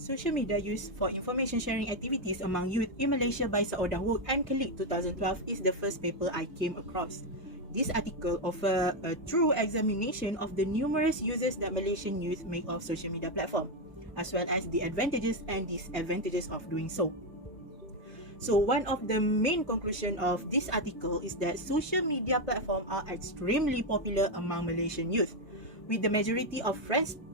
Social media used for information sharing activities among youth in Malaysia by Athirah and colleague 2012 is the first paper I came across. This article offers a true examination of the numerous uses that Malaysian youth make of social media platform, as well as the advantages and disadvantages of doing so. So one of the main conclusion of this article is that social media platforms are extremely popular among Malaysian youth, with the majority of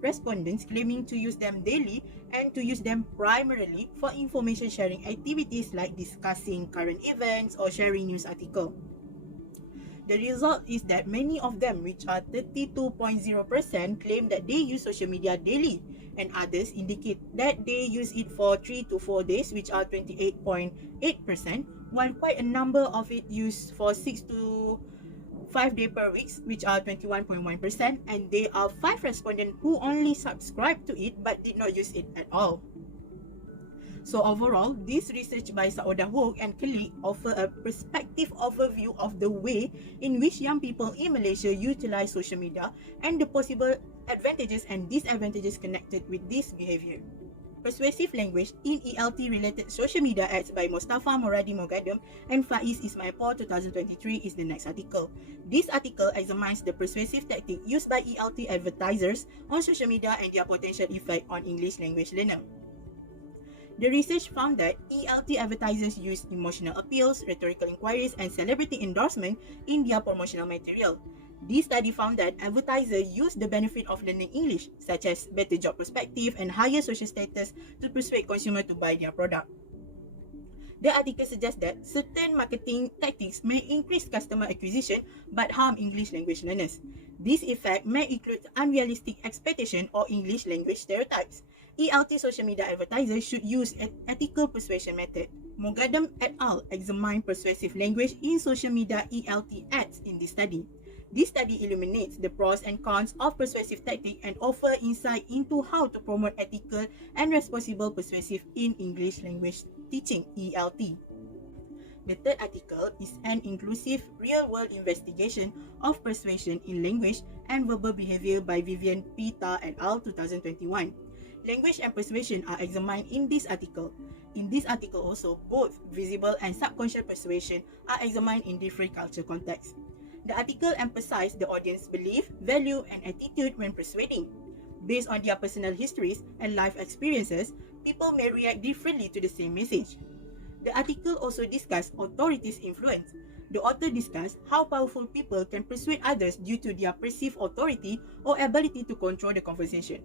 respondents claiming to use them daily and to use them primarily for information sharing activities like discussing current events or sharing news articles. The result is that many of them, which are 32.0%, claim that they use social media daily, and others indicate that they use it for 3 to 4 days, which are 28.8%, while quite a number of it use for 6 to 5 days per week, which are 21.1%, and there are 5 respondents who only subscribed to it but did not use it at all. So overall, this research by Athirah and colleague offer a perspective overview of the way in which young people in Malaysia utilize social media and the possible advantages and disadvantages connected with this behavior. Persuasive language in ELT-related social media ads by Mustafa Moradi Mogadam and Faiz Ismailpor 2023 is the next article. This article examines the persuasive tactic used by ELT advertisers on social media and their potential effect on English language learner. The research found that ELT advertisers use emotional appeals, rhetorical inquiries, and celebrity endorsement in their promotional material. This study found that advertisers use the benefit of learning English, such as better job perspective and higher social status, to persuade consumers to buy their product. The article suggests that certain marketing tactics may increase customer acquisition but harm English language learners. This effect may include unrealistic expectation or English language stereotypes. ELT social media advertisers should use an ethical persuasion method. Mogadam et al. Examined persuasive language in social media ELT ads in this study. This study illuminates the pros and cons of persuasive tactic and offer insight into how to promote ethical and responsible persuasive in English language teaching (ELT). The third article is an inclusive real-world investigation of persuasion in language and verbal behavior by VP2 et al. 2021. Language and persuasion are examined in this article. In this article also, both visible and subconscious persuasion are examined in different cultural contexts. The article emphasized the audience's belief, value, and attitude when persuading. Based on their personal histories and life experiences, people may react differently to the same message. The article also discussed authorities' influence. The author discussed how powerful people can persuade others due to their perceived authority or ability to control the conversation.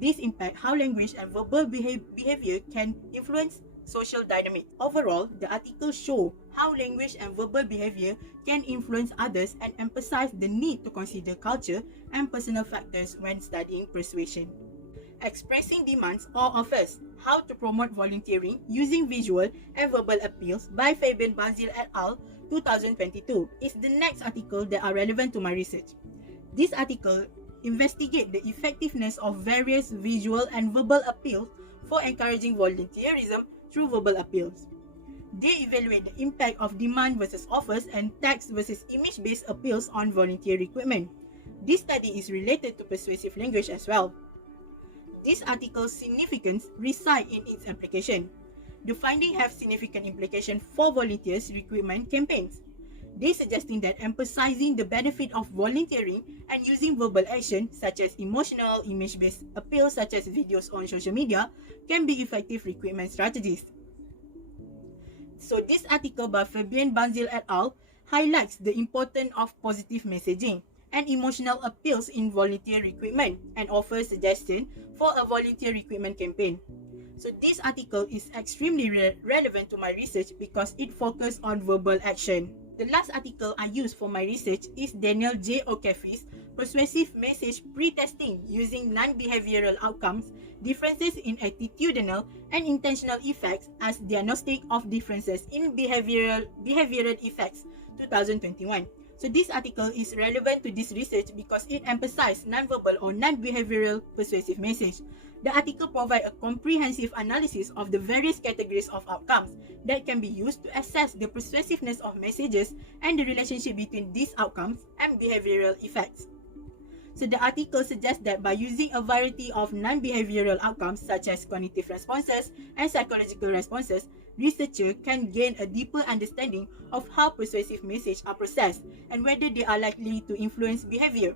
This impacts how language and verbal behavior can influence social dynamics. Overall, the article shows how language and verbal behavior can influence others and emphasize the need to consider culture and personal factors when studying persuasion. Expressing demands or offers, how to promote volunteering using visual and verbal appeals by Fabian Banzil et al. 2022 is the next article that are relevant to my research. This article investigates the effectiveness of various visual and verbal appeals for encouraging volunteerism through verbal appeals. They evaluate the impact of demand versus offers and text versus image-based appeals on volunteer recruitment. This study is related to persuasive language as well. This article's significance resides in its application. The findings have significant implications for volunteers' recruitment campaigns. They suggesting that emphasizing the benefit of volunteering and using verbal action such as emotional, image-based appeals such as videos on social media can be effective recruitment strategies. So this article by Fabian Banzil et al. Highlights the importance of positive messaging and emotional appeals in volunteer recruitment and offers suggestions for a volunteer recruitment campaign. So this article is extremely relevant to my research because it focuses on verbal action. The last article I used for my research is Daniel J. O'Keefe's Persuasive Message Pre-Testing Using Non-Behavioral Outcomes, Differences in Attitudinal and Intentional Effects as Diagnostic of Differences in Behavioral Effects, 2021. So this article is relevant to this research because it emphasizes non-verbal or non-behavioral persuasive message. The article provides a comprehensive analysis of the various categories of outcomes that can be used to assess the persuasiveness of messages and the relationship between these outcomes and behavioral effects. So the article suggests that by using a variety of non-behavioral outcomes such as cognitive responses and psychological responses, researchers can gain a deeper understanding of how persuasive messages are processed and whether they are likely to influence behavior.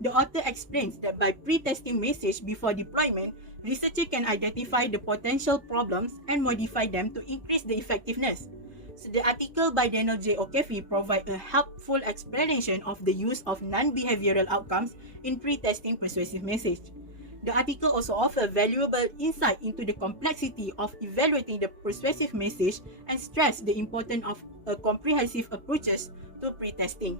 The author explains that by pre-testing messages before deployment, researchers can identify the potential problems and modify them to increase the effectiveness. So the article by Daniel J. O'Keefe provides a helpful explanation of the use of non-behavioral outcomes in pre-testing persuasive message. The article also offers valuable insight into the complexity of evaluating the persuasive message and stress the importance of a comprehensive approaches to pre-testing.